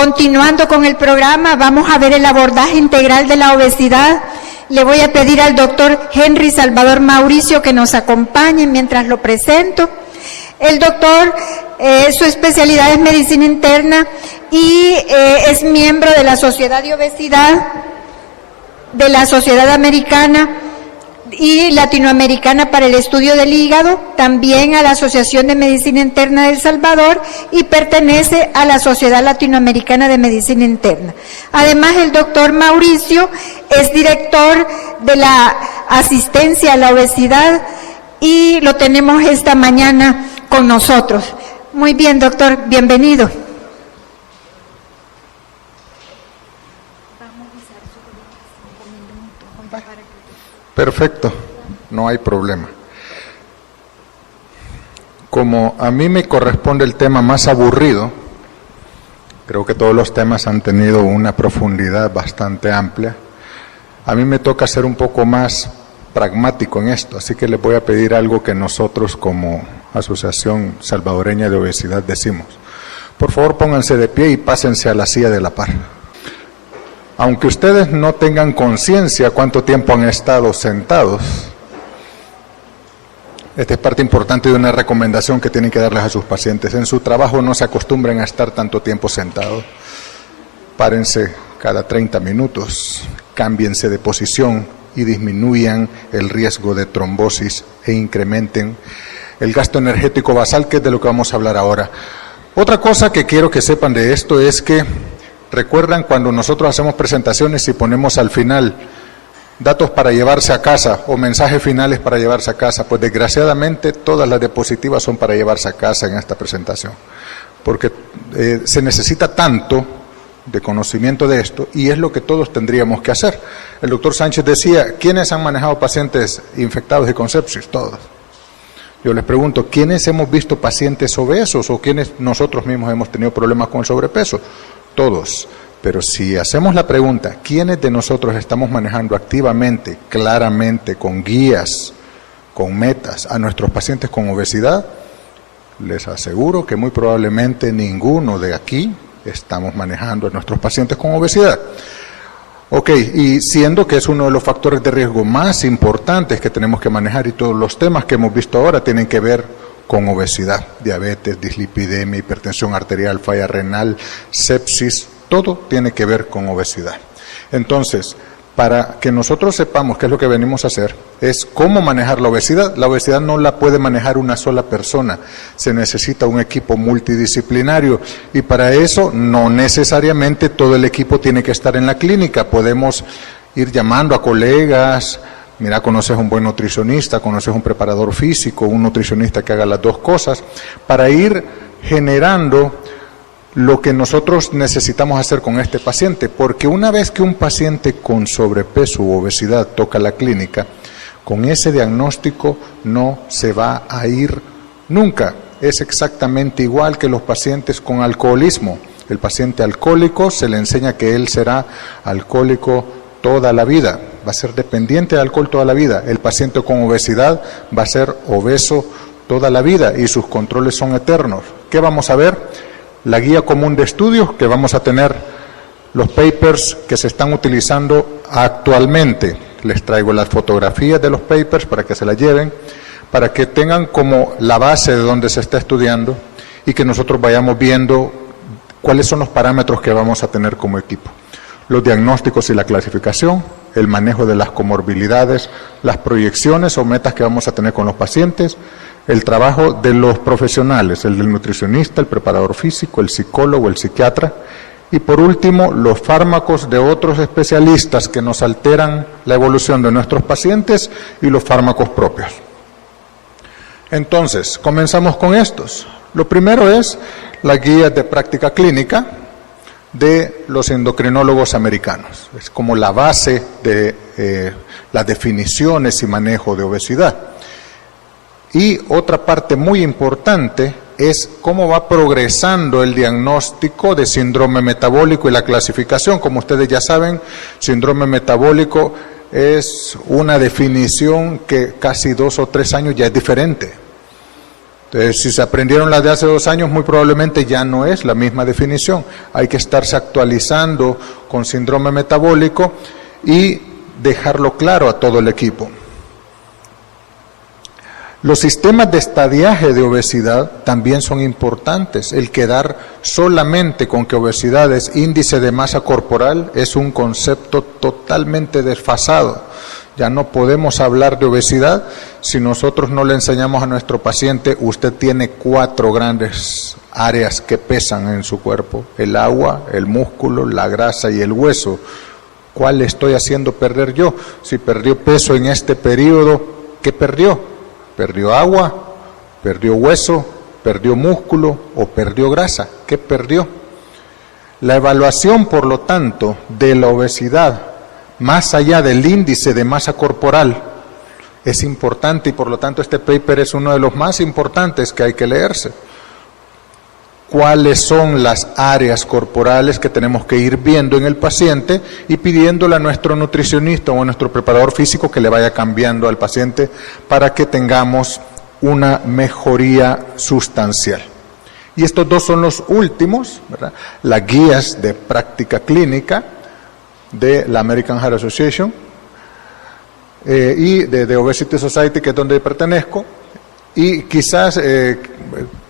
Continuando con el programa, vamos a ver el abordaje integral de la obesidad. Le voy a pedir al doctor Henry Salvador Mauricio que nos acompañe mientras lo presento. El doctor, su especialidad es medicina interna y es miembro de la Sociedad de Obesidad, de la Sociedad Americana y Latinoamericana para el Estudio del Hígado, también a la Asociación de Medicina Interna de El Salvador y pertenece a la Sociedad Latinoamericana de Medicina Interna. Además, el doctor Mauricio es director de la asistencia a la obesidad y lo tenemos esta mañana con nosotros. Muy bien, doctor, bienvenido. Perfecto, no hay problema. Como a mí me corresponde el tema más aburrido, creo que todos los temas han tenido una profundidad bastante amplia, a mí me toca ser un poco más pragmático en esto, así que les voy a pedir algo que nosotros como Asociación Salvadoreña de Obesidad decimos. Por favor, pónganse de pie y pásense a la silla de la par. Aunque ustedes no tengan conciencia cuánto tiempo han estado sentados, esta es parte importante de una recomendación que tienen que darles a sus pacientes. En su trabajo no se acostumbren a estar tanto tiempo sentados. Párense cada 30 minutos, cámbiense de posición y disminuyan el riesgo de trombosis e incrementen el gasto energético basal, que es de lo que vamos a hablar ahora. Otra cosa que quiero que sepan de esto es que recuerdan cuando nosotros hacemos presentaciones y ponemos al final datos para llevarse a casa o mensajes finales para llevarse a casa, pues desgraciadamente todas las diapositivas son para llevarse a casa en esta presentación, porque se necesita tanto de conocimiento de esto y es lo que todos tendríamos que hacer. El doctor Sánchez decía, ¿quiénes han manejado pacientes infectados de con sepsis? Todos. Yo les pregunto, ¿quiénes hemos visto pacientes obesos o quiénes nosotros mismos hemos tenido problemas con el sobrepeso? Todos. Pero si hacemos la pregunta, ¿quiénes de nosotros estamos manejando activamente, claramente, con guías, con metas a nuestros pacientes con obesidad? Les aseguro que muy probablemente ninguno de aquí estamos manejando a nuestros pacientes con obesidad. Ok, y siendo que es uno de los factores de riesgo más importantes que tenemos que manejar y todos los temas que hemos visto ahora tienen que ver con obesidad, diabetes, dislipidemia, hipertensión arterial, falla renal, sepsis, todo tiene que ver con obesidad. Entonces, para que nosotros sepamos qué es lo que venimos a hacer, es cómo manejar la obesidad. La obesidad no la puede manejar una sola persona, se necesita un equipo multidisciplinario y para eso no necesariamente todo el equipo tiene que estar en la clínica, podemos ir llamando a colegas. Mira, conoces un buen nutricionista, conoces un preparador físico, un nutricionista que haga las dos cosas, para ir generando lo que nosotros necesitamos hacer con este paciente, porque una vez que un paciente con sobrepeso u obesidad toca la clínica, con ese diagnóstico no se va a ir nunca. Es exactamente igual que los pacientes con alcoholismo. El paciente alcohólico se le enseña que él será alcohólico toda la vida, va a ser dependiente de alcohol toda la vida. El paciente con obesidad va a ser obeso toda la vida y sus controles son eternos. ¿Qué vamos a ver? La guía común de estudios, que vamos a tener los papers que se están utilizando actualmente. Les traigo las fotografías de los papers para que se las lleven, para que tengan como la base de donde se está estudiando y que nosotros vayamos viendo cuáles son los parámetros que vamos a tener como equipo. Los diagnósticos y la clasificación, el manejo de las comorbilidades, las proyecciones o metas que vamos a tener con los pacientes, el trabajo de los profesionales, el del nutricionista, el preparador físico, el psicólogo, el psiquiatra, y por último, los fármacos de otros especialistas que nos alteran la evolución de nuestros pacientes y los fármacos propios. Entonces, comenzamos con estos. Lo primero es la guía de práctica clínica de los endocrinólogos americanos. Es como la base de las definiciones y manejo de obesidad. Y otra parte muy importante es cómo va progresando el diagnóstico de síndrome metabólico y la clasificación. Como ustedes ya saben, síndrome metabólico es una definición que casi 2 o 3 años ya es diferente. Entonces, si se aprendieron las de hace 2 años, muy probablemente ya no es la misma definición. Hay que estarse actualizando con síndrome metabólico y dejarlo claro a todo el equipo. Los sistemas de estadiaje de obesidad también son importantes. El quedar solamente con que obesidad es índice de masa corporal es un concepto totalmente desfasado. Ya no podemos hablar de obesidad si nosotros no le enseñamos a nuestro paciente, usted tiene 4 grandes áreas que pesan en su cuerpo: el agua, el músculo, la grasa y el hueso. ¿Cuál estoy haciendo perder yo? Si perdió peso en este periodo, ¿qué perdió? ¿Perdió agua? ¿Perdió hueso? ¿Perdió músculo? ¿O perdió grasa? ¿Qué perdió? La evaluación, por lo tanto, de la obesidad, más allá del índice de masa corporal, es importante, y por lo tanto este paper es uno de los más importantes que hay que leerse. ¿Cuáles son las áreas corporales que tenemos que ir viendo en el paciente y pidiéndole a nuestro nutricionista o a nuestro preparador físico que le vaya cambiando al paciente para que tengamos una mejoría sustancial? Y estos 2 son los últimos, ¿verdad? Las guías de práctica clínica de la American Heart Association y de Obesity Society, que es donde pertenezco. Y quizás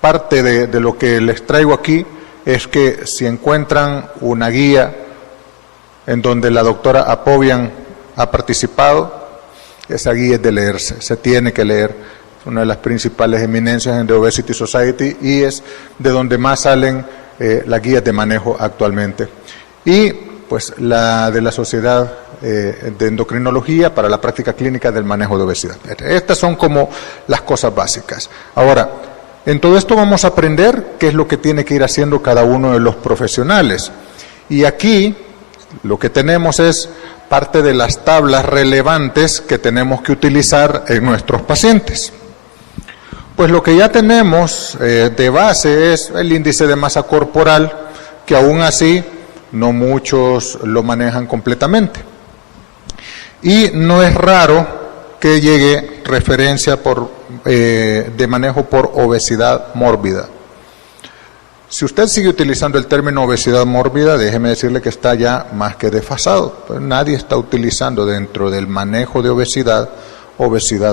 parte de lo que les traigo aquí es que si encuentran una guía en donde la doctora Apovian ha participado, esa guía es de leerse, se tiene que leer. Es una de las principales eminencias en The Obesity Society y es de donde más salen las guías de manejo actualmente. Y pues la de la Sociedad de Endocrinología para la práctica clínica del manejo de obesidad. Estas son como las cosas básicas. Ahora, en todo esto vamos a aprender qué es lo que tiene que ir haciendo cada uno de los profesionales. Y aquí lo que tenemos es parte de las tablas relevantes que tenemos que utilizar en nuestros pacientes. Pues lo que ya tenemos de base es el índice de masa corporal, que aún así no muchos lo manejan completamente. Y no es raro que llegue referencia de manejo por obesidad mórbida. Si usted sigue utilizando el término obesidad mórbida, déjeme decirle que está ya más que desfasado. Nadie está utilizando dentro del manejo de obesidad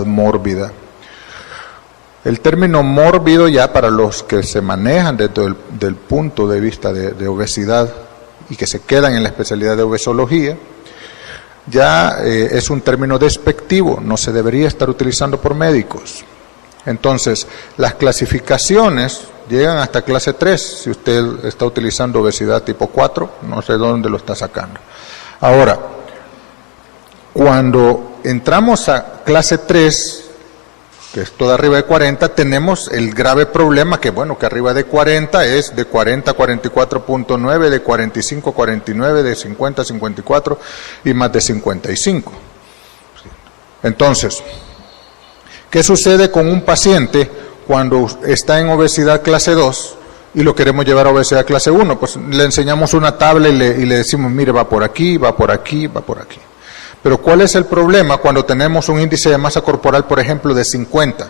mórbida. El término mórbido, ya para los que se manejan desde del punto de vista de obesidad y que se quedan en la especialidad de obesología, ya es un término despectivo, no se debería estar utilizando por médicos. Entonces, las clasificaciones llegan hasta clase 3, si usted está utilizando obesidad tipo 4, no sé dónde lo está sacando. Ahora, cuando entramos a clase 3, que es todo arriba de 40, tenemos el grave problema que, bueno, que arriba de 40 es de 40 a 44.9, de 45 a 49, de 50 a 54 y más de 55. Entonces, ¿qué sucede con un paciente cuando está en obesidad clase 2 y lo queremos llevar a obesidad clase 1? Pues le enseñamos una tabla y le decimos, mire, va por aquí, va por aquí, va por aquí. Pero ¿cuál es el problema cuando tenemos un índice de masa corporal, por ejemplo, de 50?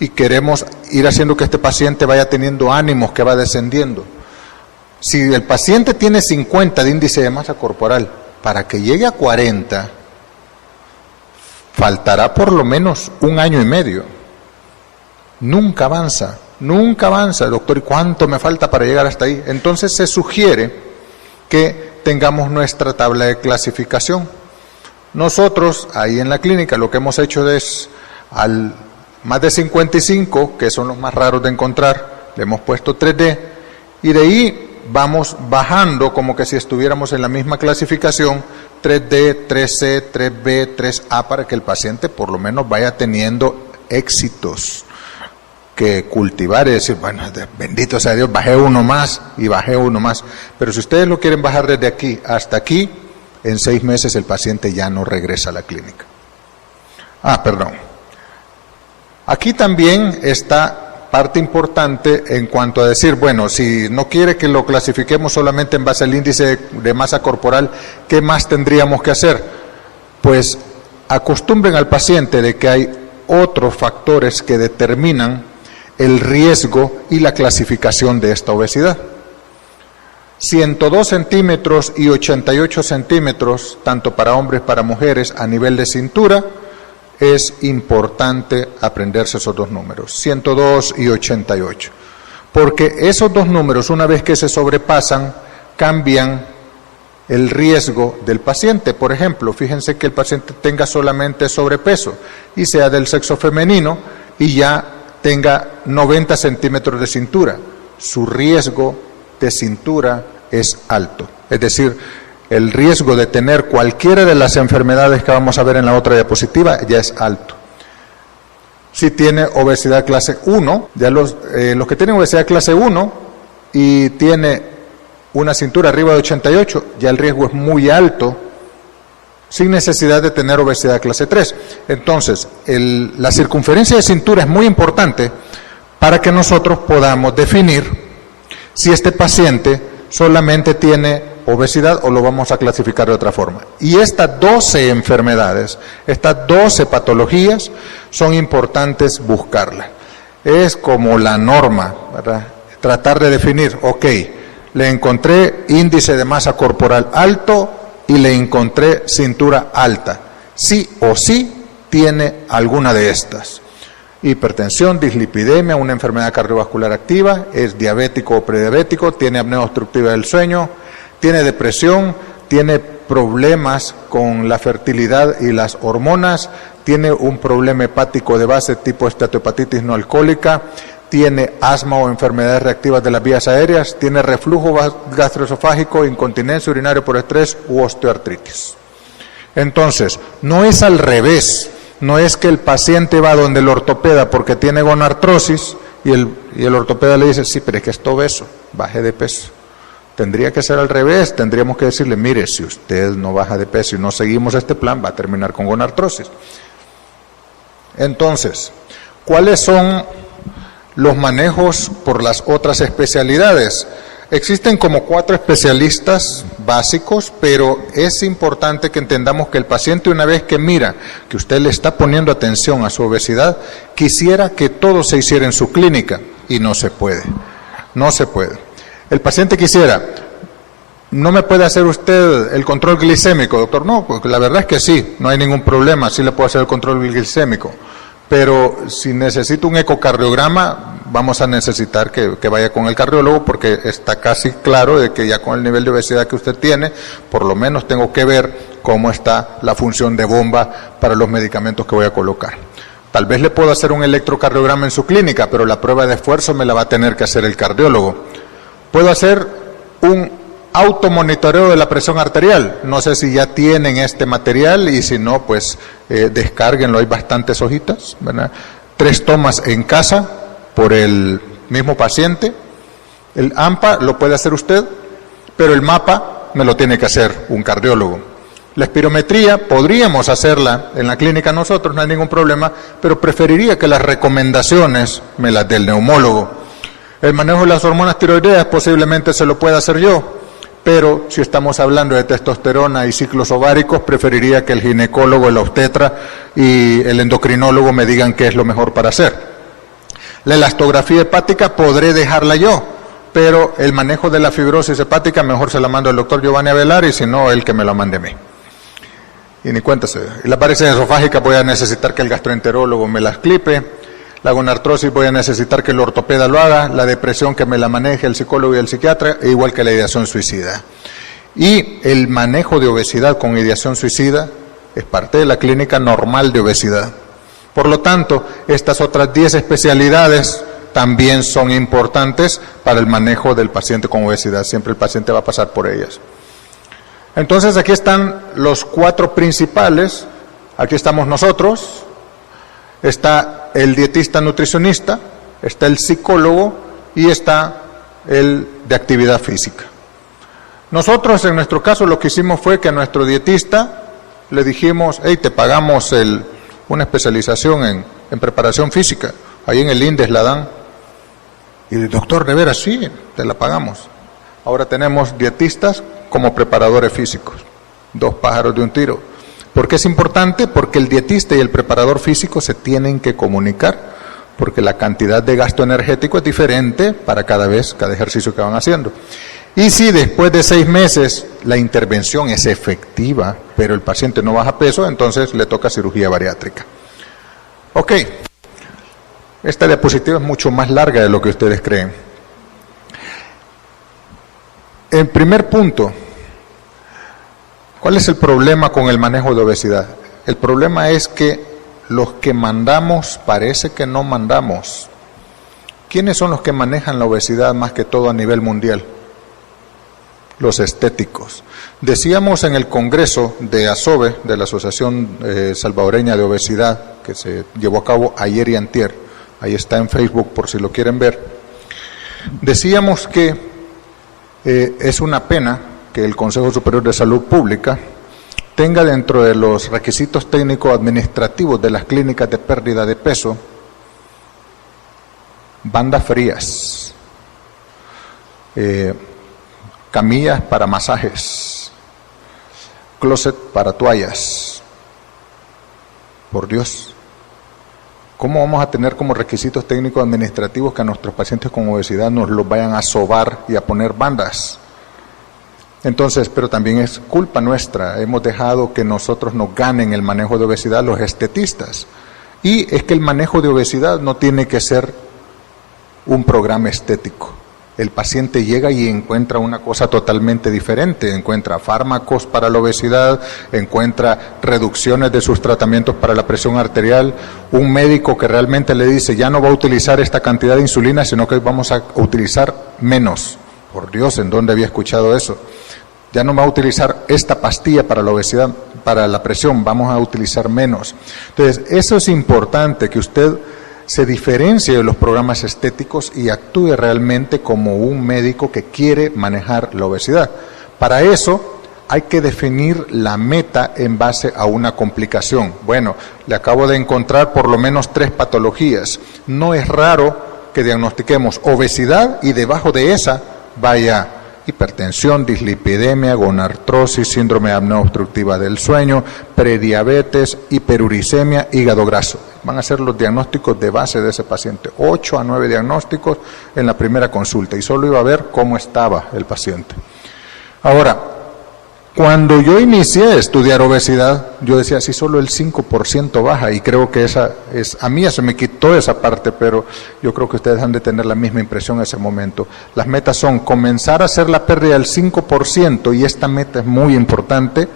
Y queremos ir haciendo que este paciente vaya teniendo ánimos, que va descendiendo. Si el paciente tiene 50 de índice de masa corporal, para que llegue a 40, faltará por lo menos 1 año y medio. Nunca avanza, doctor, ¿y cuánto me falta para llegar hasta ahí? Entonces se sugiere que tengamos nuestra tabla de clasificación. Nosotros, ahí en la clínica, lo que hemos hecho es, al más de 55, que son los más raros de encontrar, le hemos puesto 3D, y de ahí vamos bajando como que si estuviéramos en la misma clasificación, 3D, 3C, 3B, 3A, para que el paciente por lo menos vaya teniendo éxitos que cultivar y decir, bueno, bendito sea Dios, bajé uno más y bajé uno más. Pero si ustedes lo quieren bajar desde aquí hasta aquí, en 6 meses el paciente ya no regresa a la clínica. Aquí también está parte importante en cuanto a decir, bueno, si no quiere que lo clasifiquemos solamente en base al índice de masa corporal, ¿qué más tendríamos que hacer? Pues acostumbren al paciente de que hay otros factores que determinan el riesgo y la clasificación de esta obesidad. 102 centímetros y 88 centímetros, tanto para hombres como para mujeres, a nivel de cintura, es importante aprenderse esos dos números, 102 y 88. Porque esos dos números, una vez que se sobrepasan, cambian el riesgo del paciente. Por ejemplo, fíjense que el paciente tenga solamente sobrepeso y sea del sexo femenino y ya tenga 90 centímetros de cintura. Su riesgo de cintura es alto. Es decir, el riesgo de tener cualquiera de las enfermedades que vamos a ver en la otra diapositiva ya es alto. Si tiene obesidad clase 1, ya los que tienen obesidad clase 1 y tiene una cintura arriba de 88, ya el riesgo es muy alto, sin necesidad de tener obesidad clase 3. Entonces, la circunferencia de cintura es muy importante para que nosotros podamos definir si este paciente solamente tiene obesidad o lo vamos a clasificar de otra forma. Y estas 12 enfermedades, estas 12 patologías son importantes buscarlas. Es como la norma, ¿verdad? Tratar de definir, ok, le encontré índice de masa corporal alto y le encontré cintura alta. Sí o sí tiene alguna de estas. Hipertensión, dislipidemia, una enfermedad cardiovascular activa, es diabético o prediabético, tiene apnea obstructiva del sueño, tiene depresión, tiene problemas con la fertilidad y las hormonas, tiene un problema hepático de base tipo esteatohepatitis no alcohólica, tiene asma o enfermedades reactivas de las vías aéreas, tiene reflujo gastroesofágico, incontinencia urinaria por estrés u osteoartritis. Entonces, no es al revés, no es que el paciente va donde el ortopeda porque tiene gonartrosis y el ortopeda le dice, sí, pero es que está obeso, baje de peso. Tendría que ser al revés, tendríamos que decirle, mire, si usted no baja de peso y no seguimos este plan, va a terminar con gonartrosis. Entonces, ¿cuáles son los manejos por las otras especialidades? Existen como 4 especialistas básicos, pero es importante que entendamos que el paciente, una vez que mira que usted le está poniendo atención a su obesidad, quisiera que todo se hiciera en su clínica y no se puede, no se puede. El paciente quisiera, ¿no me puede hacer usted el control glicémico, doctor? No, porque la verdad es que sí, no hay ningún problema, sí le puedo hacer el control glicémico. Pero si necesito un ecocardiograma, vamos a necesitar que vaya con el cardiólogo porque está casi claro de que ya con el nivel de obesidad que usted tiene, por lo menos tengo que ver cómo está la función de bomba para los medicamentos que voy a colocar. Tal vez le puedo hacer un electrocardiograma en su clínica, pero la prueba de esfuerzo me la va a tener que hacer el cardiólogo. Puedo hacer un automonitoreo de la presión arterial. No sé si ya tienen este material y si no, pues descárguenlo. Hay bastantes hojitas, ¿verdad? 3 tomas en casa por el mismo paciente. El AMPA lo puede hacer usted, pero el MAPA me lo tiene que hacer un cardiólogo. La espirometría podríamos hacerla en la clínica nosotros, no hay ningún problema, pero preferiría que las recomendaciones me las dé el neumólogo. El manejo de las hormonas tiroideas posiblemente se lo pueda hacer yo, pero si estamos hablando de testosterona y ciclos ováricos, preferiría que el ginecólogo, el obstetra y el endocrinólogo me digan qué es lo mejor para hacer. La elastografía hepática podré dejarla yo, pero el manejo de la fibrosis hepática mejor se la mando al doctor Giovanni Avelar y si no, él que me la mande a mí. Y ni cuenta se da. Y la varices esofágica voy a necesitar que el gastroenterólogo me las clipe. La gonartrosis voy a necesitar que el ortopeda lo haga, la depresión que me la maneje el psicólogo y el psiquiatra, e igual que la ideación suicida. Y el manejo de obesidad con ideación suicida es parte de la clínica normal de obesidad. Por lo tanto, estas otras 10 especialidades también son importantes para el manejo del paciente con obesidad. Siempre el paciente va a pasar por ellas. Entonces, aquí están los 4 principales. Aquí estamos nosotros. Está el dietista nutricionista, está el psicólogo y está el de actividad física. Nosotros en nuestro caso lo que hicimos fue que a nuestro dietista le dijimos, hey, te pagamos una especialización en preparación física, ahí en el INDES la dan. Y el doctor, de veras, sí, te la pagamos. Ahora tenemos dietistas como preparadores físicos, 2 pájaros de un tiro. ¿Por qué es importante? Porque el dietista y el preparador físico se tienen que comunicar, porque la cantidad de gasto energético es diferente para cada ejercicio que van haciendo. Y si después de 6 meses la intervención es efectiva, pero el paciente no baja peso, entonces le toca cirugía bariátrica. Ok, esta diapositiva es mucho más larga de lo que ustedes creen. El primer punto, ¿cuál es el problema con el manejo de obesidad? El problema es que los que mandamos parece que no mandamos. ¿Quiénes son los que manejan la obesidad más que todo a nivel mundial? Los estéticos. Decíamos en el Congreso de ASOBE, de la Asociación Salvadoreña de Obesidad, que se llevó a cabo ayer y antier, ahí está en Facebook por si lo quieren ver, decíamos que es una pena que el Consejo Superior de Salud Pública tenga dentro de los requisitos técnico-administrativos de las clínicas de pérdida de peso bandas frías, camillas para masajes, closet para toallas. Por Dios, ¿cómo vamos a tener como requisitos técnicos administrativos que a nuestros pacientes con obesidad nos los vayan a sobar y a poner bandas? Entonces, pero también es culpa nuestra, hemos dejado que nosotros nos ganen el manejo de obesidad los estetistas. Y es que el manejo de obesidad no tiene que ser un programa estético. El paciente llega y encuentra una cosa totalmente diferente, encuentra fármacos para la obesidad, encuentra reducciones de sus tratamientos para la presión arterial, un médico que realmente le dice ya no va a utilizar esta cantidad de insulina, sino que vamos a utilizar menos. Por Dios, ¿en dónde había escuchado eso? Ya no va a utilizar esta pastilla para la obesidad, para la presión, vamos a utilizar menos. Entonces, eso es importante, que usted se diferencie de los programas estéticos y actúe realmente como un médico que quiere manejar la obesidad. Para eso hay que definir la meta en base a una complicación. Bueno, le acabo de encontrar por lo menos 3 patologías. No es raro que diagnostiquemos obesidad y debajo de esa vaya hipertensión, dislipidemia, gonartrosis, síndrome de apnea obstructiva del sueño, prediabetes, hiperuricemia, hígado graso. Van a ser los diagnósticos de base de ese paciente. 8 a 9 diagnósticos en la primera consulta y solo iba a ver cómo estaba el paciente. Ahora, cuando yo inicié a estudiar obesidad, yo decía, si solo el 5% baja, y creo que a mí ya se me quitó esa parte, pero yo creo que ustedes han de tener la misma impresión en ese momento. Las metas son comenzar a hacer la pérdida del 5%, y esta meta es muy importante,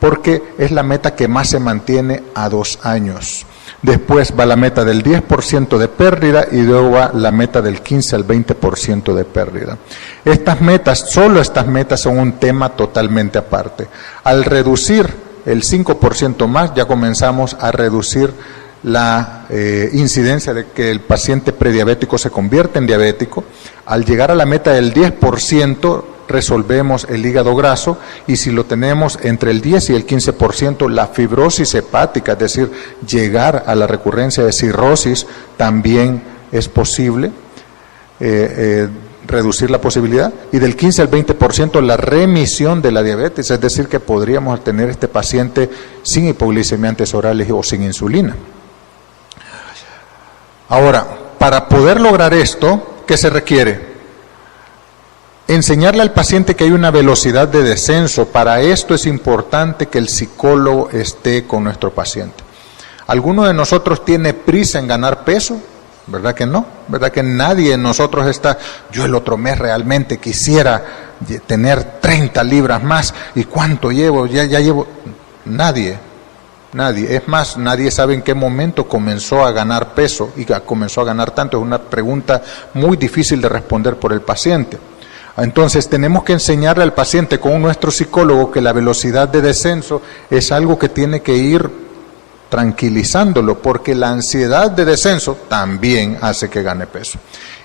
porque es la meta que más se mantiene a 2 años. Después va la meta del 10% de pérdida y luego va la meta del 15 al 20% de pérdida. Estas metas, solo estas metas son un tema totalmente aparte. Al reducir el 5% más, ya comenzamos a reducir la incidencia de que el paciente prediabético se convierte en diabético. Al llegar a la meta del 10%, resolvemos el hígado graso, y si lo tenemos entre el 10 y el 15%, la fibrosis hepática, es decir, llegar a la recurrencia de cirrosis, también es posible reducir la posibilidad, y del 15 al 20% la remisión de la diabetes, es decir, que podríamos tener este paciente sin hipoglicemiantes orales o sin insulina. Ahora, para poder lograr esto, ¿qué se requiere? Enseñarle al paciente que hay una velocidad de descenso. Para esto es importante que el psicólogo esté con nuestro paciente. ¿Alguno de nosotros tiene prisa en ganar peso? ¿Verdad que no? ¿Verdad que nadie de nosotros está, yo el otro mes realmente quisiera tener 30 libras más, ¿y cuánto llevo? Ya llevo. Nadie. Es más, nadie sabe en qué momento comenzó a ganar peso y comenzó a ganar tanto. Es una pregunta muy difícil de responder por el paciente. Entonces tenemos que enseñarle al paciente con nuestro psicólogo que la velocidad de descenso es algo que tiene que ir tranquilizándolo, porque la ansiedad de descenso también hace que gane peso.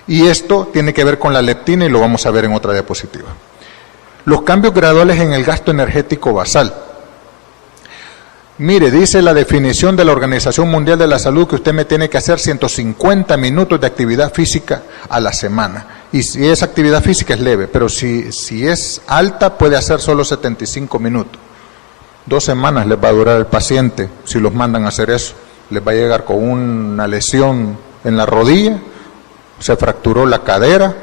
Y esto tiene que ver con la leptina, y lo vamos a ver en otra diapositiva. Los cambios graduales en el gasto energético basal. Mire, dice la definición de la Organización Mundial de la Salud que usted me tiene que hacer 150 minutos de actividad física a la semana. Y si esa actividad física es leve, pero si es alta puede hacer solo 75 minutos. 2 semanas les va a durar el paciente si los mandan a hacer eso. Les va a llegar con una lesión en la rodilla, se fracturó la cadera,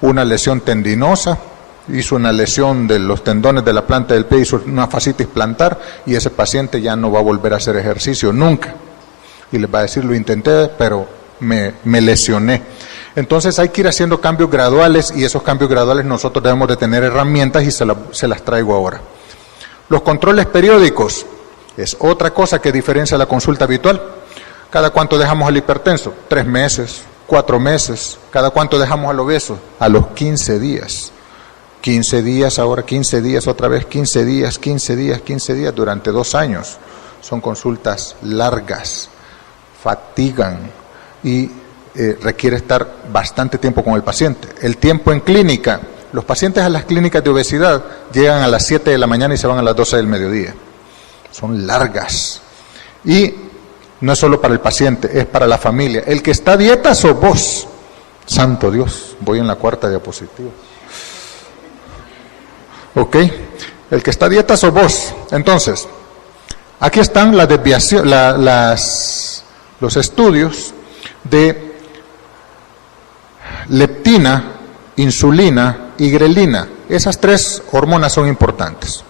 una lesión tendinosa, hizo una lesión de los tendones de la planta del pie, hizo una fascitis plantar y ese paciente ya no va a volver a hacer ejercicio nunca. Y les va a decir, lo intenté, pero me lesioné. Entonces hay que ir haciendo cambios graduales y esos cambios graduales nosotros debemos de tener herramientas y se las traigo ahora. Los controles periódicos es otra cosa que diferencia la consulta habitual. ¿Cada cuánto dejamos al hipertenso? 3 meses, 4 meses. ¿Cada cuánto dejamos al obeso? A los 15 días. 15 días, ahora 15 días, otra vez 15 días, 15 días, 15 días, durante 2 años. Son consultas largas, fatigan y requiere estar bastante tiempo con el paciente. El tiempo en clínica, los pacientes a las clínicas de obesidad llegan a las 7 de la mañana y se van a las 12 del mediodía. Son largas. Y no es solo para el paciente, es para la familia. El que está a dieta sos vos. Santo Dios, voy en la 4ª diapositiva. Ok, el que está a dieta sos vos. Entonces, aquí están las desviaciones, los estudios de leptina, insulina y grelina. Esas 3 hormonas son importantes.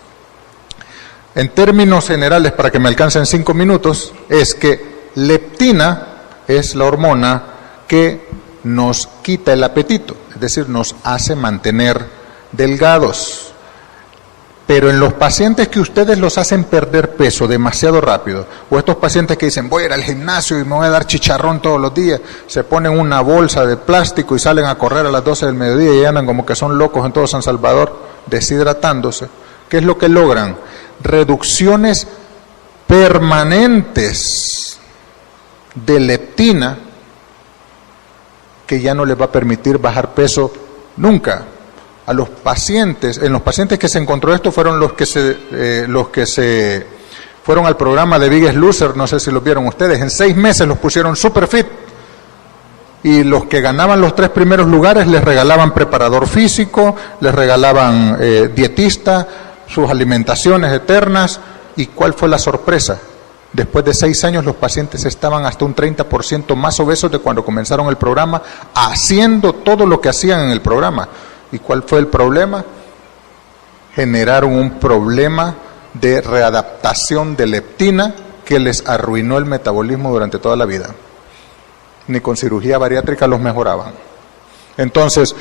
En términos generales, para que me alcancen 5 minutos, es que leptina es la hormona que nos quita el apetito, es decir, nos hace mantener delgados. Pero en los pacientes que ustedes los hacen perder peso demasiado rápido, o estos pacientes que dicen, voy a ir al gimnasio y me voy a dar chicharrón todos los días, se ponen una bolsa de plástico y salen a correr a las 12 del mediodía y andan como que son locos en todo San Salvador, deshidratándose. ¿Qué es lo que logran? Reducciones permanentes de leptina que ya no les va a permitir bajar peso nunca. A los pacientes, en los pacientes que se encontró esto fueron los que se fueron al programa de Biggest Loser, no sé si lo vieron ustedes, en 6 meses los pusieron super fit y los que ganaban los 3 primeros lugares les regalaban preparador físico, les regalaban dietista, sus alimentaciones eternas. ¿Y cuál fue la sorpresa? Después de 6 años los pacientes estaban hasta un 30% más obesos de cuando comenzaron el programa, haciendo todo lo que hacían en el programa. ¿Y cuál fue el problema? Generaron un problema de readaptación de leptina que les arruinó el metabolismo durante toda la vida. Ni con cirugía bariátrica los mejoraban. Entonces,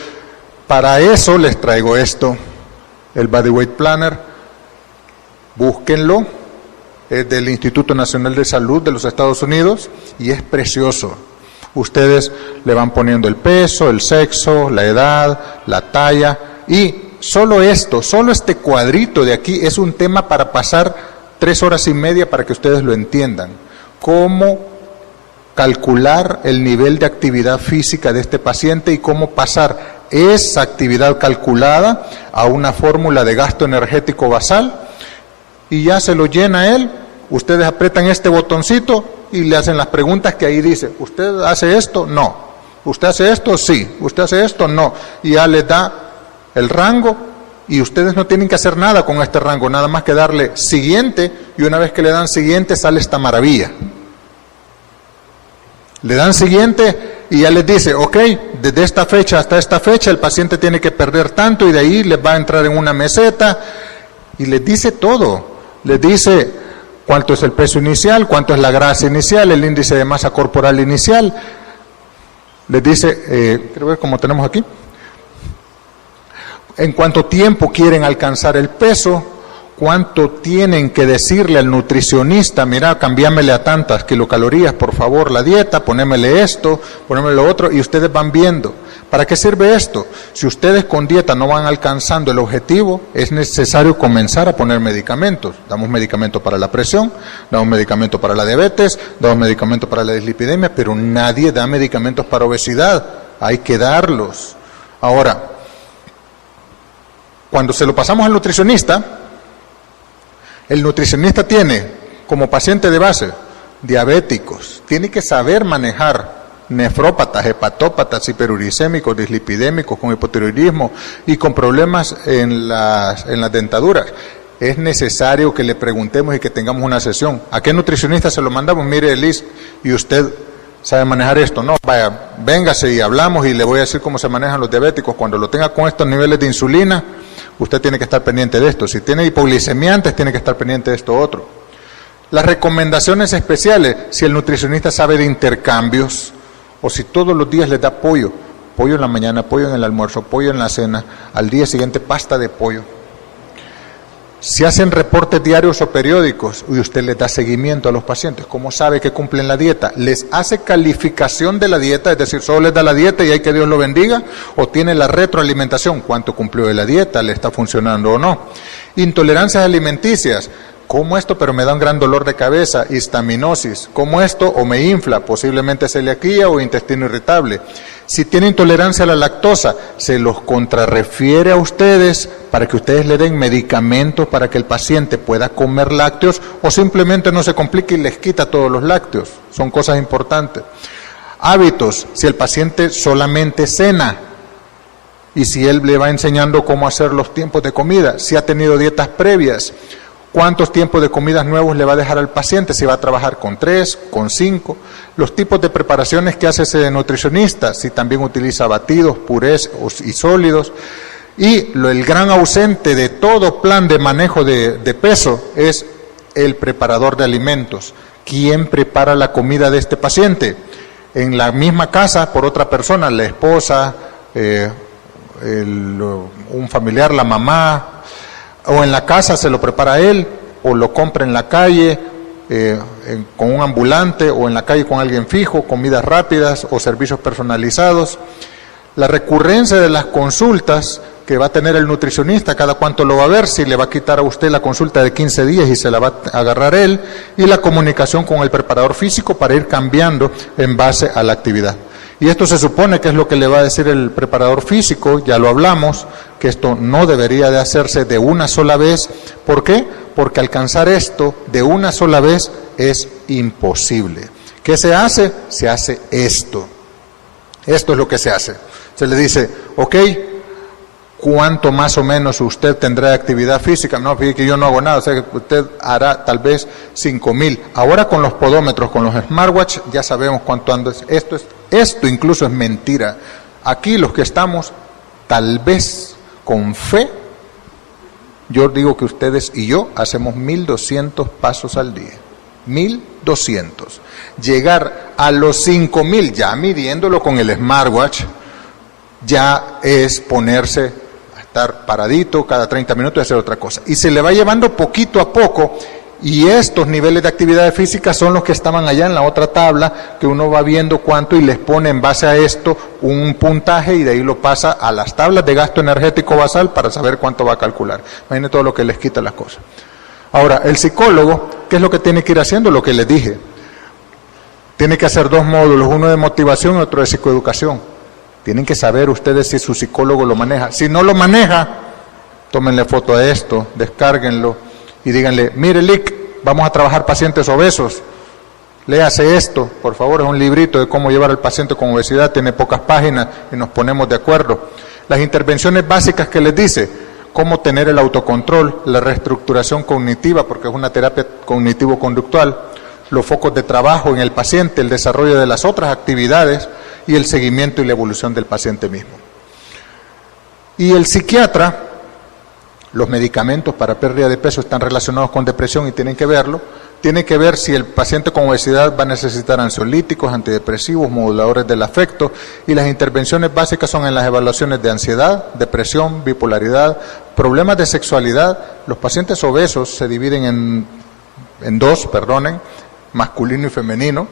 para eso les traigo esto, el Body Weight Planner. Búsquenlo, es del Instituto Nacional de Salud de los Estados Unidos y es precioso. Ustedes le van poniendo el peso, el sexo, la edad, la talla y solo este cuadrito de aquí es un tema para pasar 3 horas y media para que ustedes lo entiendan. Cómo calcular el nivel de actividad física de este paciente y cómo pasar esa actividad calculada a una fórmula de gasto energético basal y ya se lo llena él. Ustedes aprietan este botoncito y le hacen las preguntas que ahí dice, ¿usted hace esto? No. ¿Usted hace esto? Sí. ¿Usted hace esto? No. Y ya les da el rango y ustedes no tienen que hacer nada con este rango, nada más que darle siguiente y una vez que le dan siguiente sale esta maravilla. Le dan siguiente y ya les dice, ok, desde esta fecha hasta esta fecha el paciente tiene que perder tanto y de ahí les va a entrar en una meseta y les dice todo. Les dice cuánto es el peso inicial, cuánto es la grasa inicial, el índice de masa corporal inicial. Les dice, quiero ver cómo tenemos aquí, en cuánto tiempo quieren alcanzar el peso, cuánto tienen que decirle al nutricionista, mira, cambiámele a tantas kilocalorías, por favor, la dieta, ponémele esto, ponémele lo otro, y ustedes van viendo. ¿Para qué sirve esto? Si ustedes con dieta no van alcanzando el objetivo, es necesario comenzar a poner medicamentos. Damos medicamento para la presión, damos medicamento para la diabetes, damos medicamento para la dislipidemia, pero nadie da medicamentos para obesidad. Hay que darlos. Ahora, cuando se lo pasamos al nutricionista, el nutricionista tiene como paciente de base diabéticos, tiene que saber manejar nefrópatas, hepatópatas, hiperuricémicos, dislipidémicos, con hipotiroidismo y con problemas en las dentaduras. es necesario que le preguntemos y que tengamos una sesión. ¿A qué nutricionista se lo mandamos? Mire, Liz, y usted sabe manejar esto. No, vaya, véngase y hablamos y le voy a decir cómo se manejan los diabéticos. Cuando lo tenga con estos niveles de insulina, usted tiene que estar pendiente de esto. Si tiene hipoglicemia antes, tiene que estar pendiente de esto otro. Las recomendaciones especiales, si el nutricionista sabe de intercambios, o si todos los días les da pollo en la mañana, pollo en el almuerzo, pollo en la cena, al día siguiente pasta de pollo. Si hacen reportes diarios o periódicos y usted les da seguimiento a los pacientes, ¿cómo sabe que cumplen la dieta? ¿Les hace calificación de la dieta? Es decir, solo les da la dieta y hay que Dios lo bendiga, o tiene la retroalimentación, ¿cuánto cumplió de la dieta? ¿Le está funcionando o no? Intolerancias alimenticias, como esto pero me da un gran dolor de cabeza, histaminosis, como esto o me infla, posiblemente celiaquía o intestino irritable. Si tiene intolerancia a la lactosa, se los contrarrefiere a ustedes para que ustedes le den medicamentos para que el paciente pueda comer lácteos, o simplemente no se complique y les quita todos los lácteos. Son cosas importantes. Hábitos, si el paciente solamente cena y si él le va enseñando cómo hacer los tiempos de comida, si ha tenido dietas previas, cuántos tiempos de comidas nuevos le va a dejar al paciente, si va a trabajar con 3, con 5, los tipos de preparaciones que hace ese nutricionista, si también utiliza batidos, purés y sólidos. Y el gran ausente de todo plan de manejo de peso es el preparador de alimentos. ¿Quién prepara la comida de este paciente? En la misma casa por otra persona, la esposa, un familiar, la mamá, o en la casa se lo prepara él, o lo compra en la calle con un ambulante, o en la calle con alguien fijo, comidas rápidas o servicios personalizados. La recurrencia de las consultas que va a tener el nutricionista, cada cuánto lo va a ver, si le va a quitar a usted la consulta de 15 días y se la va a agarrar él, y la comunicación con el preparador físico para ir cambiando en base a la actividad. Y esto se supone que es lo que le va a decir el preparador físico, ya lo hablamos, que esto no debería de hacerse de una sola vez. ¿Por qué? Porque alcanzar esto de una sola vez es imposible. ¿Qué se hace? Se hace esto. Esto es lo que se hace. Se le dice, ok, ¿cuánto más o menos usted tendrá de actividad física? No, fíjate que yo no hago nada, o sea que usted hará tal vez 5,000. Ahora con los podómetros, con los smartwatch, ya sabemos cuánto anda. Esto incluso es mentira. Aquí los que estamos, tal vez con fe, yo digo que ustedes y yo hacemos 1,200 pasos al día. 1,200. Llegar a los 5,000, ya midiéndolo con el smartwatch, ya es ponerse a estar paradito cada 30 minutos y hacer otra cosa. Y se le va llevando poquito a poco, y estos niveles de actividad física son los que estaban allá en la otra tabla, que uno va viendo cuánto y les pone en base a esto un puntaje, y de ahí lo pasa a las tablas de gasto energético basal para saber cuánto va a calcular. Imagínense todo lo que les quita las cosas. Ahora, el psicólogo, ¿qué es lo que tiene que ir haciendo? Lo que les dije. Tiene que hacer 2 módulos, uno de motivación y otro de psicoeducación. Tienen que saber ustedes si su psicólogo lo maneja. Si no lo maneja, tómenle foto a esto, descárguenlo y díganle, mire Lick, vamos a trabajar pacientes obesos. Léase esto, por favor, es un librito de cómo llevar al paciente con obesidad, tiene pocas páginas y nos ponemos de acuerdo. Las intervenciones básicas que les dice, cómo tener el autocontrol, la reestructuración cognitiva, porque es una terapia cognitivo-conductual, los focos de trabajo en el paciente, el desarrollo de las otras actividades y el seguimiento y la evolución del paciente mismo. Y el psiquiatra, los medicamentos para pérdida de peso están relacionados con depresión y tienen que verlo. Tiene que ver si el paciente con obesidad va a necesitar ansiolíticos, antidepresivos, moduladores del afecto, y las intervenciones básicas son en las evaluaciones de ansiedad, depresión, bipolaridad, problemas de sexualidad. Los pacientes obesos se dividen en 2, masculino y femenino,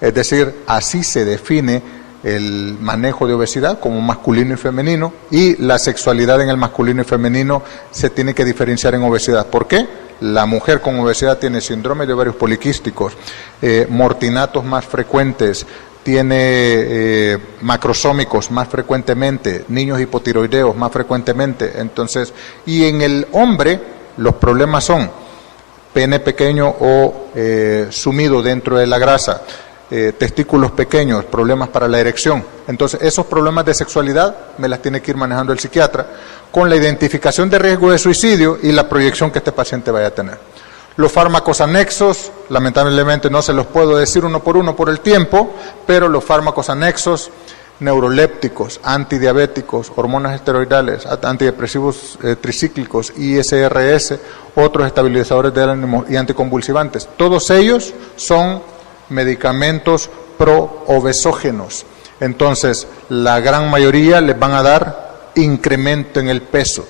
es decir, así se define el manejo de obesidad como masculino y femenino, y la sexualidad en el masculino y femenino se tiene que diferenciar en obesidad. ¿Por qué? La mujer con obesidad tiene síndrome de ovarios poliquísticos, mortinatos más frecuentes, tiene macrosómicos más frecuentemente, niños hipotiroideos más frecuentemente. Entonces, y en el hombre los problemas son pene pequeño o sumido dentro de la grasa, testículos pequeños, problemas para la erección. Entonces, esos problemas de sexualidad me las tiene que ir manejando el psiquiatra con la identificación de riesgo de suicidio y la proyección que este paciente vaya a tener. Los fármacos anexos, lamentablemente no se los puedo decir uno por el tiempo, pero los fármacos anexos, neurolépticos, antidiabéticos, hormonas esteroidales, antidepresivos tricíclicos, ISRS, otros estabilizadores del ánimo y anticonvulsivantes, todos ellos son medicamentos proobesógenos. Entonces, la gran mayoría les van a dar incremento en el peso.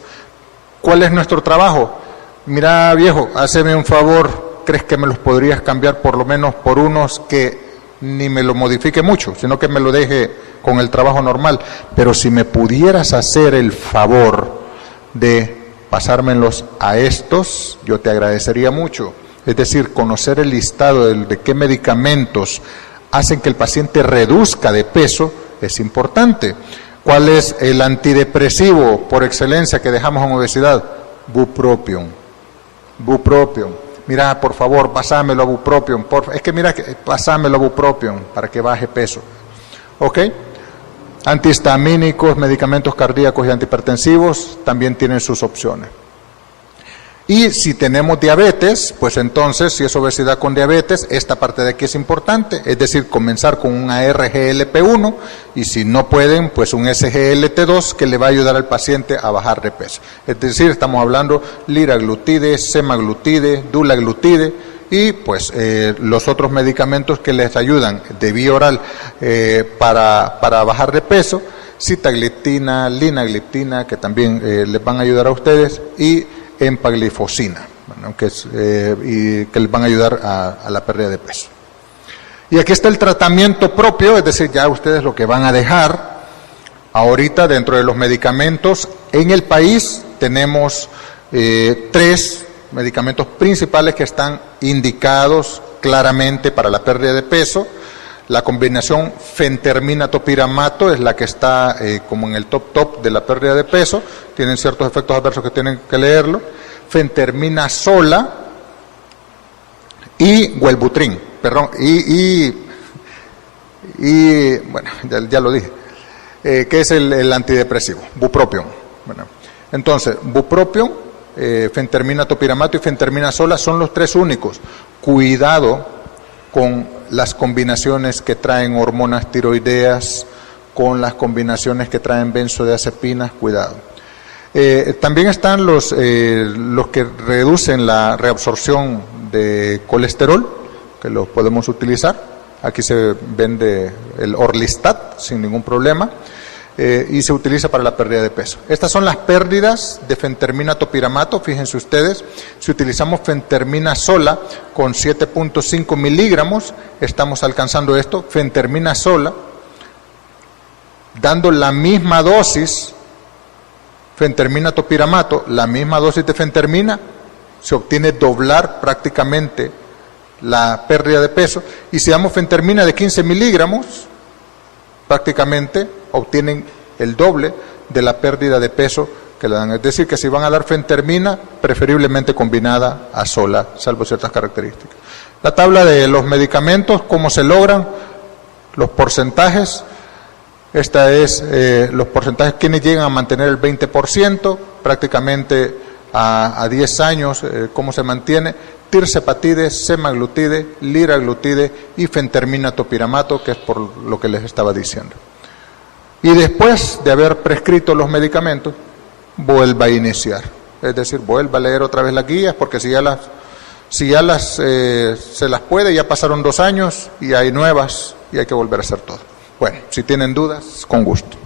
¿Cuál es nuestro trabajo? Mira, viejo, hazme un favor, ¿crees que me los podrías cambiar por lo menos por unos que ni me lo modifique mucho, sino que me lo deje con el trabajo normal? Pero si me pudieras hacer el favor de pasármelos a estos, yo te agradecería mucho. Es decir, conocer el listado de qué medicamentos hacen que el paciente reduzca de peso es importante. ¿Cuál es el antidepresivo por excelencia que dejamos en obesidad? Bupropion. Bupropion. Mira, por favor, pasámelo a bupropion. Pasámelo a bupropion para que baje peso. ¿Ok? Antihistamínicos, medicamentos cardíacos y antihipertensivos también tienen sus opciones. Y si tenemos diabetes, pues entonces, si es obesidad con diabetes, esta parte de aquí es importante, es decir, comenzar con un ARGLP1 y si no pueden, pues un SGLT2 que le va a ayudar al paciente a bajar de peso. Es decir, estamos hablando liraglutide, semaglutide, dulaglutide y pues los otros medicamentos que les ayudan de vía oral para bajar de peso, sitagliptina, linagliptina, que también les van a ayudar a ustedes, y empaglifosina, bueno, y que les van a ayudar a la pérdida de peso. Y aquí está el tratamiento propio, es decir, ya ustedes lo que van a dejar. Ahorita dentro de los medicamentos en el país tenemos 3 medicamentos principales que están indicados claramente para la pérdida de peso. La combinación fentermina-topiramato es la que está como en el top de la pérdida de peso. Tienen ciertos efectos adversos que tienen que leerlo. Fentermina sola y Wellbutrin, perdón, bueno, ya lo dije, que es el antidepresivo, bupropion. Bueno, entonces, bupropion, fentermina topiramato y fentermina sola son los 3 únicos. Cuidado con las combinaciones que traen hormonas tiroideas, con las combinaciones que traen benzodiazepinas, cuidado. También están los que reducen la reabsorción de colesterol, que los podemos utilizar. Aquí se vende el Orlistat sin ningún problema y se utiliza para la pérdida de peso. Estas son las pérdidas de fentermina topiramato. Fíjense ustedes, si utilizamos fentermina sola con 7.5 miligramos, estamos alcanzando esto, fentermina sola, dando la misma dosis fentermina topiramato, la misma dosis de fentermina, se obtiene doblar prácticamente la pérdida de peso, y si damos fentermina de 15 miligramos, prácticamente obtienen el doble de la pérdida de peso que le dan. Es decir, que si van a dar fentermina, preferiblemente combinada a sola, salvo ciertas características. La tabla de los medicamentos, cómo se logran, los porcentajes. Esta es los porcentajes, quienes llegan a mantener el 20%, prácticamente a 10 años, cómo se mantiene. Tirzepatide, semaglutide, liraglutide y fentermina topiramato, que es por lo que les estaba diciendo. Y después de haber prescrito los medicamentos, vuelva a iniciar. Es decir, vuelva a leer otra vez las guías, porque se las puede, ya pasaron 2 años y hay nuevas y hay que volver a hacer todo. Bueno, si tienen dudas, con gusto.